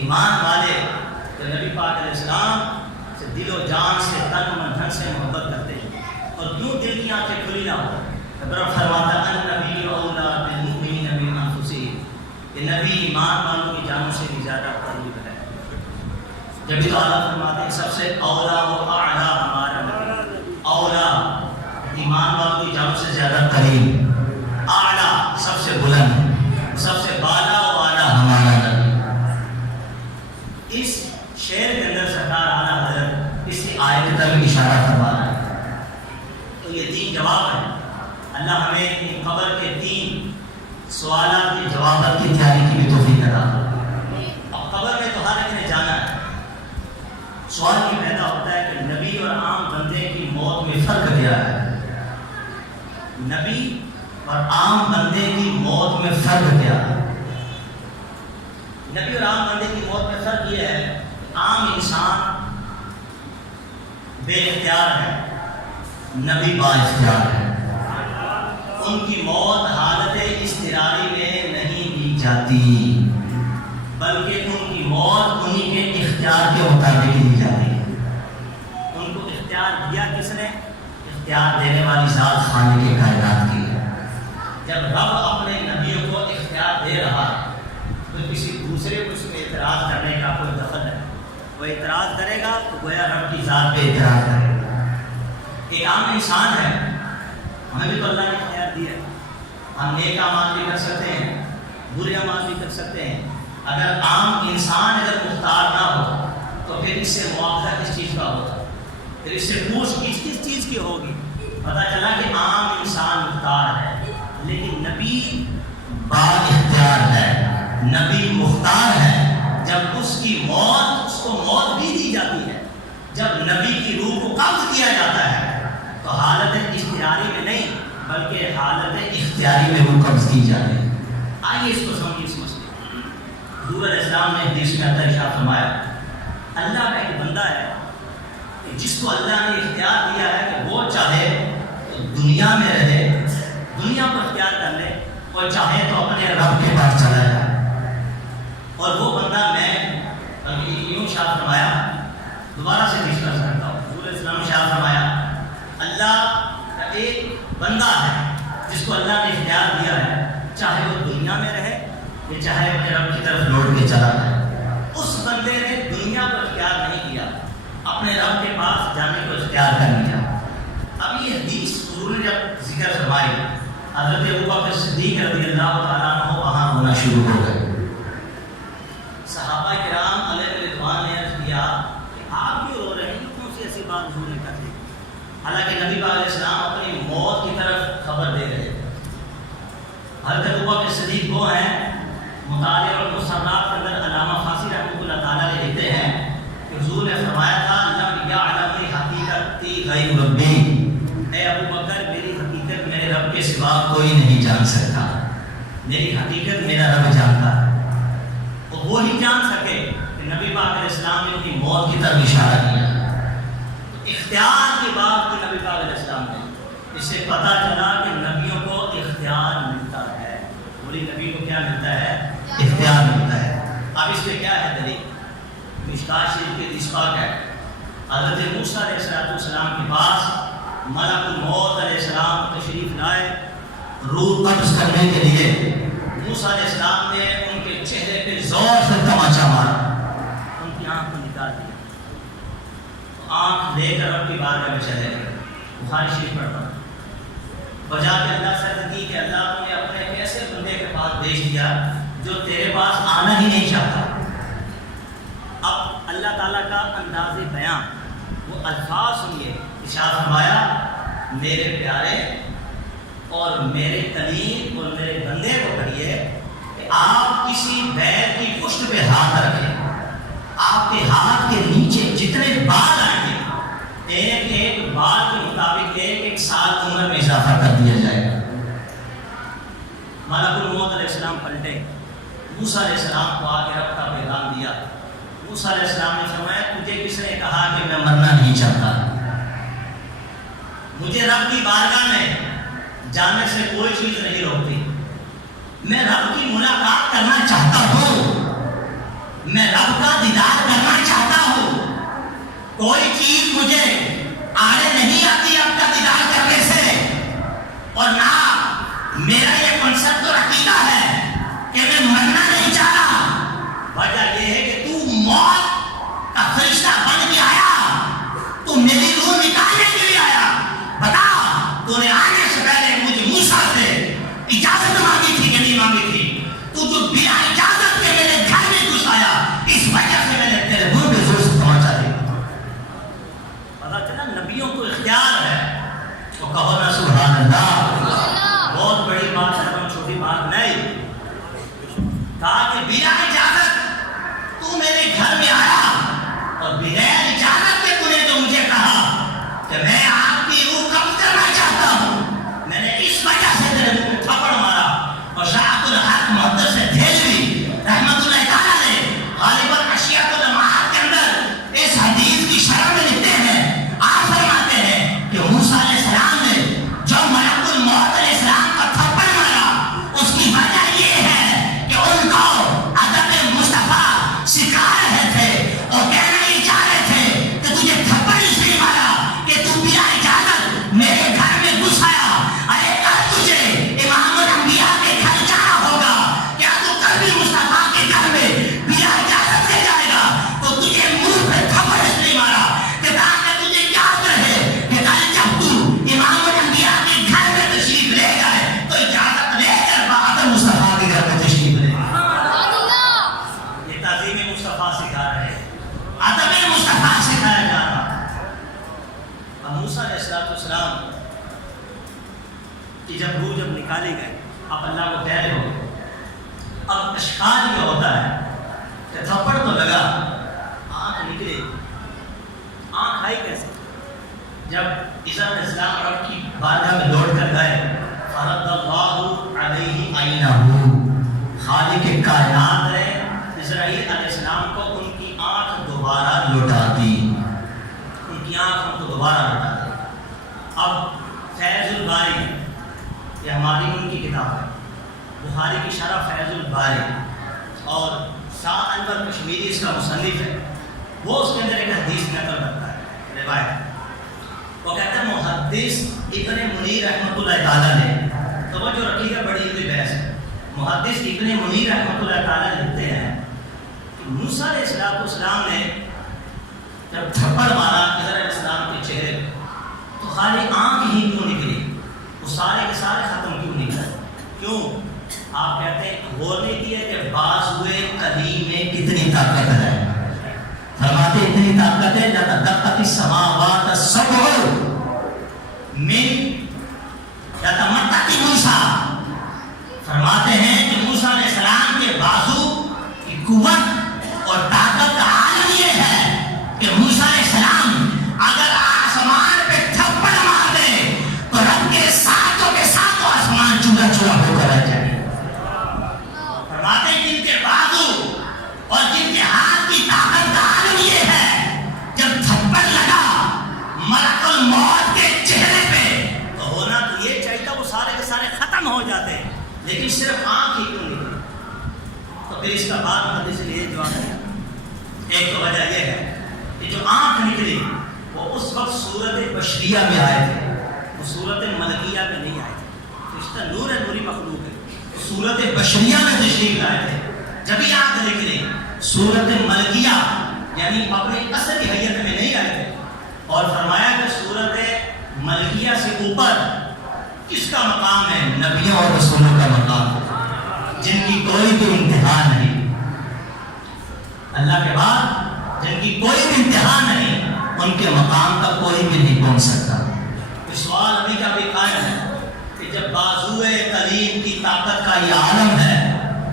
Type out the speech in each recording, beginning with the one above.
ایمان والے تو نبی پاک علیہ السلام سے دل و جان سے تن و دھن سے محبت کرتے ہیں، اور کیوں دل کی آنکھیں کھلی نہ ہو؟ رب فرماتا ہے النبی اولیٰ بالمؤمنین من انفسہم، کہ نبی ایمان والوں کی جانوں سے بھی زیادہ قریب ہے۔ جب بھی اللہ فرماتے ہیں سب سے اولیٰ و اعلیٰ ہمارا نبی، اولیٰ ایمان والوں کی جانوں سے زیادہ قریب، اعلیٰ سب سے بلند، سب سے بالا و اعلیٰ ہمارا نبی۔ اس شعر کے اندر سرکار اعلیٰ حضرت اس کی آیت کی طرف اشارہ فرما رہا ہے۔ تو یہ تین جواب ہیں، اللہ ہمیں ان قبر کے تین سوالات کے جوابات کی تیاری کی بھی توفیق عطا فرمائے۔ اب قبر میں تو ہر ایک نے جانا ہے، سوال یہ پیدا ہوتا ہے کہ نبی اور عام بندے کی موت میں فرق کیا ہے؟ نبی اور عام بندے کی موت میں فرق کیا ہے؟ نبی اور عام بندے کی موت میں فرق یہ ہے، عام انسان بے اختیار ہے، نبی با اختیار ہے۔ ان کی موت حالت اضطراری میں نہیں دی جاتی، بلکہ ان کی موت انہی کے اختیار کے مطابق دی جاتی ہے۔ ان کو اختیار دیا کس نے؟ اختیار دینے والی ذات خالق کائنات کی ہے۔ جب رب اپنے نبیوں کو اختیار دے رہا ہے تو کسی دوسرے کو اس میں اعتراض کرنے کا کوئی دخل ہے؟ وہ اعتراض کرے گا تو گویا رب کی ذات پہ اعتراض کرے گا۔ ایک عام انسان ہے، ہمیں بھی تو اللہ نے اختیار دیا ہے، ہم نیک اعمال بھی کر سکتے ہیں، برے اعمال بھی کر سکتے ہیں۔ اگر عام انسان اگر مختار نہ ہو تو پھر اس سے مواخذہ کس چیز کا ہوگا؟ پھر اس سے پوچھ کس چیز کی ہوگی؟ پتہ چلا کہ عام انسان مختار ہے، لیکن نبی با اختیار ہے، نبی مختار ہے۔ جب اس کی موت، اس کو موت بھی دی جاتی ہے، جب نبی کی روح کو قبض کیا جاتا ہے تو حالت اضطراری میں نہیں بلکہ حالت اختیاری میں وہ قبض کی جاتی ہے۔ آئیے اس کو سمجھیں، اس مسئلے حضور علیہ السلام نے حدیث میں ارشاد فرمایا، اللہ کا ایک بندہ ہے کہ جس کو اللہ نے اختیار دیا ہے کہ وہ چاہے تو دنیا میں رہے، دنیا کو اختیار کر لے، اور چاہے تو اپنے رب کے پاس چلا جائے۔ اور وہ بندہ میں یوں ارشاد فرمایا، دوبارہ سے ڈسکس کرتا ہوں، حضور علیہ السلام نے ارشاد فرمایا اللہ کا ایک بندہ ہے جس کو اللہ نے اختیار دیا ہے، چاہے وہ دنیا میں رہے یا چاہے اپنے رب کی طرف لوٹ کے چلا جائے۔ اس بندے نے دنیا کو اختیار نہیں کیا، اپنے رب کے پاس جانے کو اختیار کر لیا۔ اب یہ حدیث حضور نے جب ذکر فرمائی، حضرت ابوبکر صدیق رضی اللہ تعالیٰ عنہ وہاں ہونا شروع ہو گئے۔ صحابہ کرام علیہ رضوان نے عرض کیا کہ آپ کیوں رو رہے ہیں، کون سی ایسی بات حضور نے کر دی؟ حالانکہ نبی پاک علیہ السلام اپنی موت کی طرف خبر دے رہے تھے۔ حضرت ابوبکر صدیق وہ ہیں، مطالعہ اور مصنفات کے اندر علامہ فاسی رحمۃ اللہ تعالیٰ نے لکھتے ہیں کہ حضور نے فرمایا تھا لم یعلم حقیقتی غیر ربی، اے ابوبکر میری حقیقت میرے رب کے سوا کوئی نہیں جان سکتا، میری حقیقت میرا رب جانتا ہے۔ اور وہ نہیں جان سکے کہ نبی پاک علیہ السلام نے ان کی موت کی طرف اشارہ کیا۔ اختیار کی بات کی نبی پاک علیہ السلام نے، اس سے پتہ چلا کہ نبیوں کو اختیار ملتا ہے۔ بولی نبی کو کیا ملتا ہے؟ اختیار ملتا ہے۔ اب اس پہ کیا ہے دلیل؟ مشکات شریف کی حدیث پاک ہے، حضرت موسیٰ علیہ السلام کے پاس ملک الموت علیہ السلام تشریف لائے روح قبض کرنے کے لیے۔ موسیٰ علیہ السلام نے ان کے چہرے پہ زور سے تماچا مارا، ان کی آنکھ کو نکال دیا، آنکھ لے کر رب کی بارگاہ میں چلے گئے۔ بخاری شریف پڑھتا ہوں، بجا کے اللہ سے عرض کی کہ اللہ تو نے اپنے ایک ایسے بندے کے پاس بھیج دیا جو تیرے پاس آنا ہی نہیں چاہتا۔ اب اللہ تعالیٰ کا انداز بیان، وہ الفاظ سنیے، ارشاد فرمایا میرے پیارے اور میرے کلیم اور میرے بندے کو کہیے کہ آپ کسی بیل کی پشت پہ ہاتھ رکھیں، آپ کے ہاتھ کے نیچے جتنے بال آئیں گے ایک ایک بال کے مطابق ایک ایک سال عمر میں اضافہ کر دیا جائے گا۔ ملک الموت علیہ السلام پلٹے، موسیٰ علیہ السلام کو آ کے رب کا پیغام دیا۔ موسیٰ علیہ السلام نے فرمایا تجھے کس نے کہا کہ میں مرنا نہیں چاہتا؟ مجھے رب کی بارگاہ میں جانے سے کوئی چیز نہیں روکتی، میں رب کی ملاقات کرنا چاہتا ہوں، میں رب کا دیدار کرنا چاہتا ہوں، کوئی چیز مجھے آڑے نہیں آتی رب کا دیدار کرنے سے، اور نہ میرا یہ کنسپٹ اور عقیدہ ہے کہ میں مرنا نہیں چاہ رہا۔ وجہ یہ ہے کہ تو موت کا فرشتہ بن کے آیا، تو میری روح نکالنے کے لیے آیا۔ بتا تو نے آنے سے پہلے مجھے موسیٰ سے اجازت مانگی تھی کہ نہیں مانگی تھی؟ تو جو بلا اجازت کے میرے گھر میں گھس آیا، اس وجہ سے میں نے تیرے منہ پہ زور سے تماچا دیا۔ پتا چلا نبیوں کو اختیار ہے، تو کہو نا سبحان اللہ۔ بہت بڑی بات ہے، ہم چھوٹی بات نہیں۔ کہا کہ بلا اجازت تو میرے گھر میں آیا، اور بغیر اجازت کے تو نے جو مجھے کہا کہ میں آپ کی روح قبض کرنا چاہتا ہوں، میں نے اس وجہ سے تیرے منہ میں تھپڑ مارا۔ اور شاہ الحق محدث دہلوی رحمۃ اللہ تعالیٰ نے غالباً اشیاء الجماعت کے اندر اس حدیث کی شرح میں لکھتے ہیں، آپ فرماتے ہیں کہ موسیٰ علیہ السلام نے جو ملک الموت علیہ السلام کا تھپڑ مارا، اس کی وجہ یہ ہے کہ ان کو ادب مصطفیٰ سکھا رہے تھے اور کہنا یہ چاہ رہے تھے کہ تجھے تھپڑ اس لیے مارا کہ تو بلا اجازت میرے گھر میں گھس آیا۔ ارے کل تجھے امام الانبیاء کے گھر جانا ہوگا، کیا تو کبھی مصطفیٰ کے گھر میں بلا اجازت سے جائے گا؟ تو تجھے منہ پہ تھپڑ اس لیے مارا کہ تاکہ تجھے یاد رہے کہ کل جب تو امام الانبیاء کے گھر میں تشریف لے جائے تو اجازت لے کر بادر مصطفیٰ کے گھر میں تشریف لے۔ یہ تعظیم مصطفیٰ سکھا رہے ہیں، ادب مصطفیٰ سکھایا جا رہا ہے۔ اب موسیٰ علیہ السلام کی جب روح جب نکالی گئی، اب اللہ کو کہہ رہے ہو، اب اشکال یہ ہوتا ہے کہ تھپڑ تو لگا، آنکھ نکلی، آنکھ آئی کیسے؟ جب عیسیٰ علیہ السلام رب کی بارگاہ میں لوٹ کر گئے، فرد اللہ علیہ عینہ، خالق کائنات نے اسرائیل علیہ السلام کو ان کی آنکھ دوبارہ لوٹا دی، ان کی آنکھ ان کو دوبارہ لوٹا دی۔ اب فیض الباری، یہ ہماری ان کی کتاب ہے، بخاری کی شرح فیض الباری، اور شاہ انور کشمیری اس کا مصنف ہے، وہ اس کے اندر ایک حدیث نقل کرتا ہے، روایت۔ وہ کہتا ہے محدث ابن منیر رحمۃ اللہ تعالیٰ نے، توجہ رکھیے گا، بڑی علمی بحث ہے۔ محدث ابن منیر رحمۃ اللہ تعالیٰ لکھتے ہیں کہ موسیٰ علیہ السلام نے جب تھپڑ مارا خضر علیہ السلام کے چہرے پہ، تو خالی آنکھ ہی کیوں نکلی؟ وہ سارے کے سارے ختم کیوں نکلے؟ کیوں؟ آپ کہتے ہیں غور نہیں کیا کہ بازوئے قدیم میں کتنی طاقت ہے؟ فرماتے اتنی طاقت ہے لَتَدَقَّتِ السَّمَاوَاتُ السَّبْعُ مِن يَتَمَتَّقِ موسیٰ۔ فرماتے ہیں کہ موسیٰ علیہ السلام کے بازو کی قوت اور طاقت کا عالم یہ ہے کہ موسیٰ علیہ السلام اگر آسمان پہ تھپڑ مار دے تو رب کے ساتھوں آسمان چورا چورا ہو کر رہ جائے۔ فرماتے ہیں جن کے بازو اور جن کے ہاتھ کی طاقت کا عالم یہ ہے، جب تھپڑ لگا ملک الموت کے چہرے پہ تو ہونا تو یہ چاہیے تھا وہ سارے کے سارے ختم ہو جاتے، لیکن صرف آنکھ ہی کیوں نکلی؟ تو پھر اس کا بعد حدیث لیے جواب ہے۔ ایک تو وجہ یہ ہے کہ جو آنکھ نکلی وہ اس وقت صورت بشریہ میں آئے تھے، وہ صورت ملکیہ میں نہیں آئے تھے۔ اس کا نور نوری مخلوق ہے، وہ صورت بشریہ میں تشریف لائے تھے۔ جب ہی آنکھ نکلی صورت ملکیہ یعنی اپنی اصلی حیت میں نہیں آئے تھے، اور فرمایا کہ صورت ملکیہ سے اوپر کس کا مقام ہے؟ نبیوں اور رسولوں کا مقام ہے، جن کی کوئی بھی انتہا نہیں، اللہ کے بعد جن کی کوئی بھی انتہا نہیں، ان کے مقام کا کوئی بھی نہیں پہنچ سکتا۔ سوال ابھی کا بھی قائم ہے کہ جب بازوئے کلیم کی طاقت کا یہ عالم ہے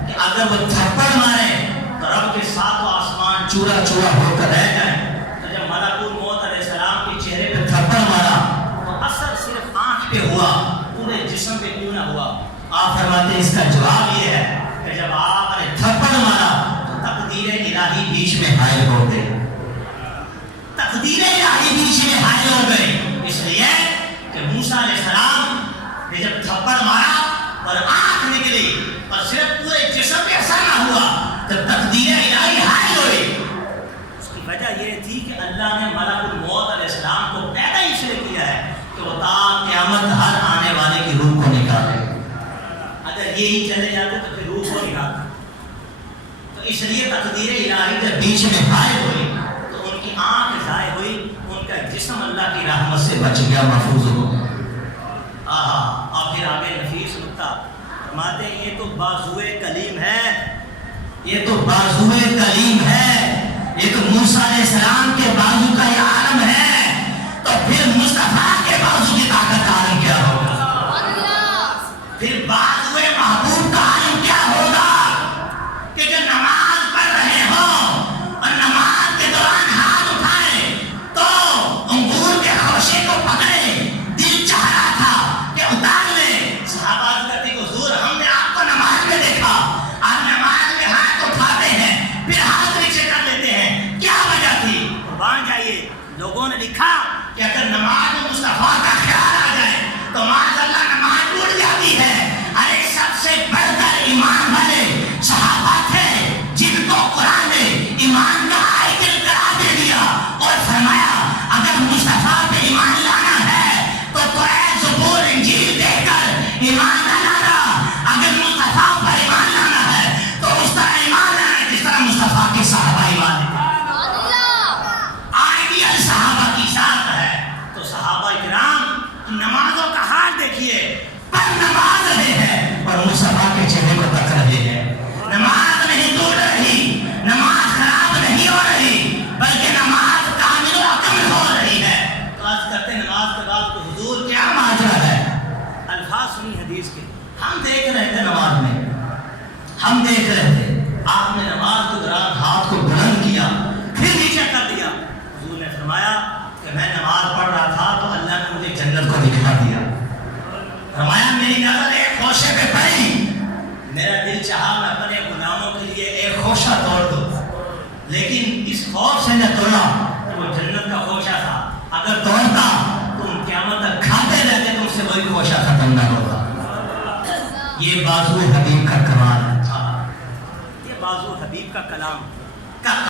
کہ اگر وہ تھپڑ مارے تو رب کے ساتھوں آسمان چورا چورا ہو کر رہ جائیں، تو جب ملک الموت علیہ السلام کے چہرے پہ تھپڑ مارا تو اثر صرف آنکھ پہ ہوا، پورے جسم پہ کیوں نہ ہوا؟ آپ فرماتے ہیں اس کا جواب یہ ہے کہ جب آپ نے تھپڑ مارا تو تقدیر الہی بیچ میں حائل ہو گئی، تقدیر الہی بیچ میں حائل ہو گئی، اس لیے کہ موسیٰ علیہ السلام نے جب تھپڑ مارا اور آنکھ نکلی اور صرف پورے جسم پہ اثر نہ ہوا، تو تقدیر الہی حائل ہوئی۔ اس کی وجہ یہ تھی کہ اللہ نے ملک الموت علیہ السلام کو پیدا اس لیے کیا ہے کہ وہ تا قیامت ہر آنے والے کی روح کو نکالے۔ اگر یہی چلے جاتے تو پھر روح کو نکالتے۔ تو اس لیے تقدیر الہی جب بیچ میں حائل ہوئی تو ان کی آنکھ ضائع ہوئی، ان کا جسم اللہ کی رحمت سے بچ گیا، محفوظ ہو گیا۔ اور پھر آگے نفیس نکتہ فرماتے ہیں یہ تو بازوئے کلیم ہے، یہ تو بازوئے کلیم ہے، ایک موسیٰ علیہ السلام کے بازو کا یہ عالم ہے، تو پھر مصطفیٰ کے بازو کی طاقت عالم کیا ہوگا؟ پھر بازوئے محبوب کا عالم کیا ہوگا کہ جو نماز پڑھ رہے ہوں اور نماز کے دوران ہاتھ اٹھائے تو انگور کے خوشے کو پکڑے، دل چاہ رہا تھا کہ اتار لے، صحابہ کہتے کہ حضور ہم نے آپ کو نماز میں دیکھا، آپ نماز میں ہاتھ اٹھاتے ہیں پھر ہاتھ نیچے کر لیتے ہیں، کیا وجہ تھی؟ قربان جائیے، لوگوں نے لکھا کہ اگر نماز میں مصطفیٰ کا خیال آ جائے تو معاذ اللہ نماز ٹوٹ جاتی ہے۔ ارے سب سے بڑھ کر ایمان والے صحابہ تھے جن کو قرآن نے ایمان کا آئیکن قرار دے دیا اور فرمایا اگر مصطفیٰ پہ ایمان لانا ہے تو قرآن زبور انجیل دے کر ایمان نہ لانا، اگر مصطفیٰ پر ایمان لانا ہے تو اس طرح ایمان لانا جس طرح مصطفیٰ کے صحابہ ایمان لے۔ آئیڈیل صحابہ کی ذات ہے۔ تو صحابہ کرام کی نمازوں کا حال دیکھیے، پر نماز رہے ہیں اور مصطفیٰ کے چہرے کو تک رہے ہیں، نماز نہیں ٹوٹ رہی، نماز خراب نہیں ہو رہی بلکہ نماز کامل و اکمل ہو رہی ہے۔ تو آج کرتے نماز کے بعد تو حضور کیا ماجرا ہے؟ الفاظ سنی حدیث کے، ہم دیکھ رہے تھے نماز میں، ہم دیکھ رہے تھے آپ نے نماز کے دوران ہاتھ کو بلند کیا پھر نیچے کر دیا۔ حضور نے فرمایا کہ میں نماز پڑھ رہا تھا تو اللہ نے مجھے جنت کو دکھا دیا۔ فرمایا میری نظر ایک خوشے پہ پڑی، میرا دل چاہا میں اپنے غلاموں کے لیے ایک خوشہ توڑ دوں، لیکن اس خوف سے نہ توڑا کہ وہ جنت کا خوشہ تھا، اگر توڑتا تم قیامت تک کھاتے رہتے تم سے وہی خوشہ ختم نہ ہوتا۔ یہ بازو حبیب کا کمال تھا، یہ بازو حبیب کا کلام کا